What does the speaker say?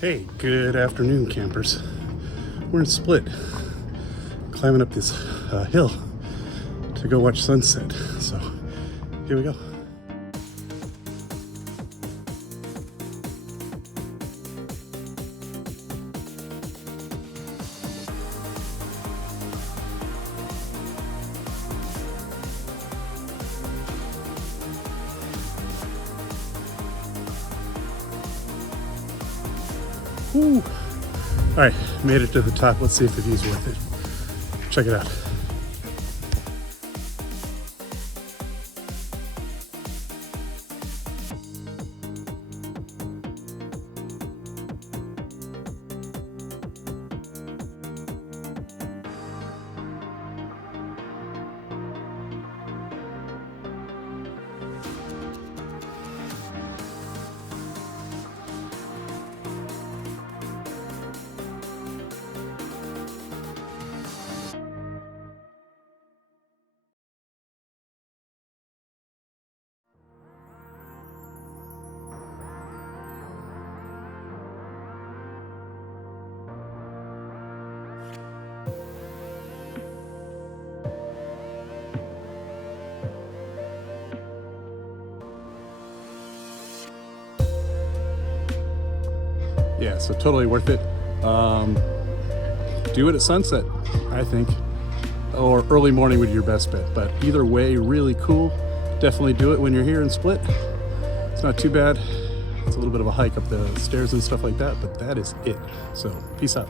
Hey, good afternoon, campers. We're in Split, climbing up this hill to go watch sunset. So here we go. Woo. All right, made it to the top. Let's see if the view's worth it. Check it out. Yeah, so totally worth it. Do it at sunset, I think, or early morning would be your best bet. But either way, really cool. Definitely do it when you're here in Split. It's not too bad. It's a little bit of a hike up the stairs and stuff like that, but that is it. So peace out.